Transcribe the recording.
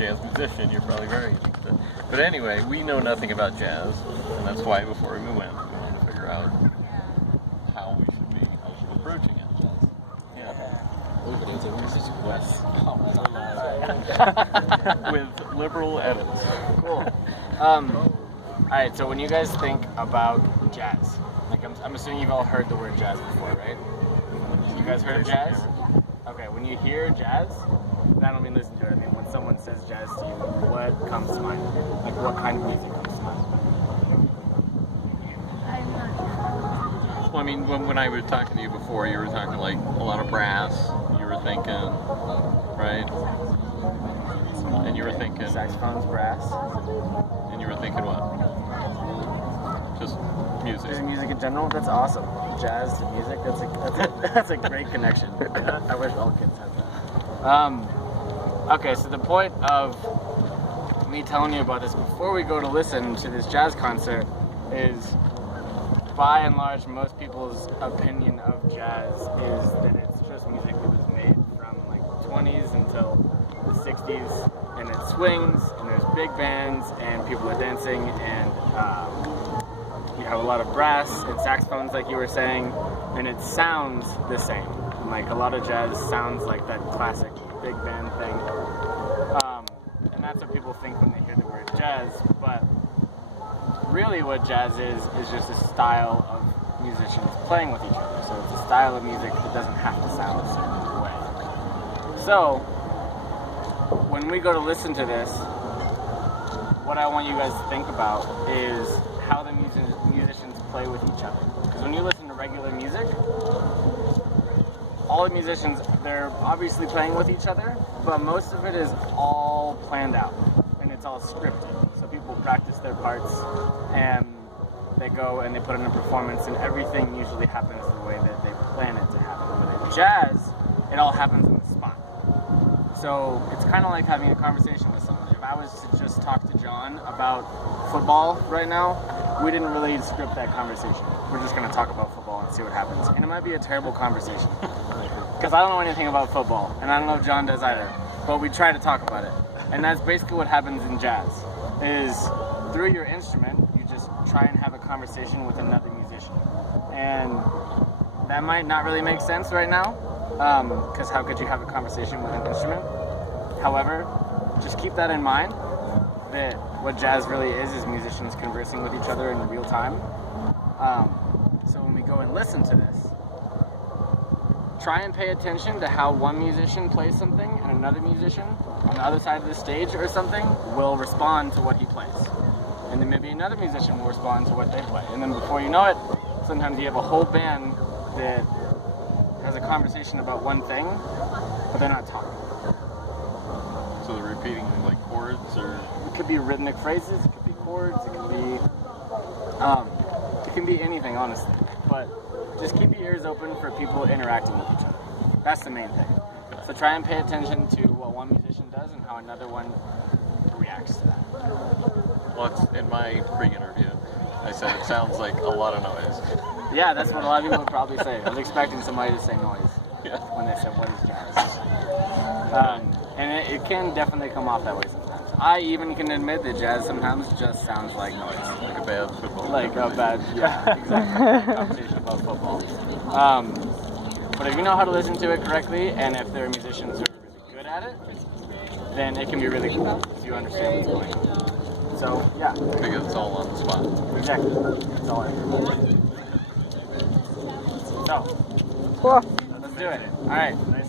jazz musician, you're probably very interested. But anyway, we know nothing about jazz, and that's why before we wanted to figure out how we should be approaching it. With liberal edits. Cool. Alright, so when you guys think about jazz, like I'm assuming you've all heard the word jazz before, right? You guys heard of jazz? Okay, when you hear jazz, I don't mean listen to it, I mean when someone says jazz to you, what comes to mind? Like what kind of music comes to mind? Well, I mean, when I was talking to you before, you were talking like a lot of brass. You were thinking, right? And you were thinking Saxophones, brass. And you were thinking what? Just music. Just music in general. That's awesome. Jazz to music. That's a great connection. I wish all kids had that. Okay, so the point of me telling you about this before we go to listen to this jazz concert is, by and large, most people's opinion of jazz is that it's just music that was made from like the 20s until the 60s, and it swings, and there's big bands, and people are dancing, and you have a lot of brass and saxophones, like you were saying, and it sounds the same. Like a lot of jazz sounds like that classic big band thing, and that's what people think when they hear the word jazz. But really, what jazz is just a style of musicians playing with each other. So it's a style of music that doesn't have to sound a certain way. So when we go to listen to this, what I want you guys to think about is how the musicians play with each other. Because when you listen to regular music, all the musicians, they're obviously playing with each other, but most of it is all planned out, and it's all scripted. So people practice their parts, and they go and they put in a performance, and everything usually happens the way that they plan it to happen. But in jazz, it all happens on the spot. So it's kind of like having a conversation with someone. If I was to just talk to John about football right now, we didn't really script that conversation. We're just going to talk about football and see what happens. And it might be a terrible conversation, because I don't know anything about football, and I don't know if John does either. But we try to talk about it. And that's basically what happens in jazz, is through your instrument, you just try and have a conversation with another musician. And that might not really make sense right now, because how could you have a conversation with an instrument? However, just keep that in mind, that what jazz really is musicians conversing with each other in real time. So when we go and listen to this, try and pay attention to how one musician plays something and another musician on the other side of the stage or something will respond to what he plays. And then maybe another musician will respond to what they play. And then before you know it, sometimes you have a whole band that has a conversation about one thing, but they're not talking. So they're repeating like chords, or it could be rhythmic phrases, it could be chords, it can be anything, honestly. But just keep your ears open for people interacting with each other. That's the main thing. So try and pay attention to what one musician does and how another one reacts to that. Well, in my pre-interview, I said it sounds like a lot of noise. Yeah, that's what a lot of people would probably say. I was expecting somebody to say noise when they said, what is jazz? And it can definitely come off that way sometimes. I even can admit that jazz sometimes just sounds like noise. Like a bad football. Like a bad, yeah, exactly. Conversation about football. But if you know how to listen to it correctly, and if there are musicians who are really good at it, then it can be really cool if you understand what's going on. So, yeah. Because it's all on the spot. Exactly. That's all I remember. So, Cool. let's do it. All right. Nice.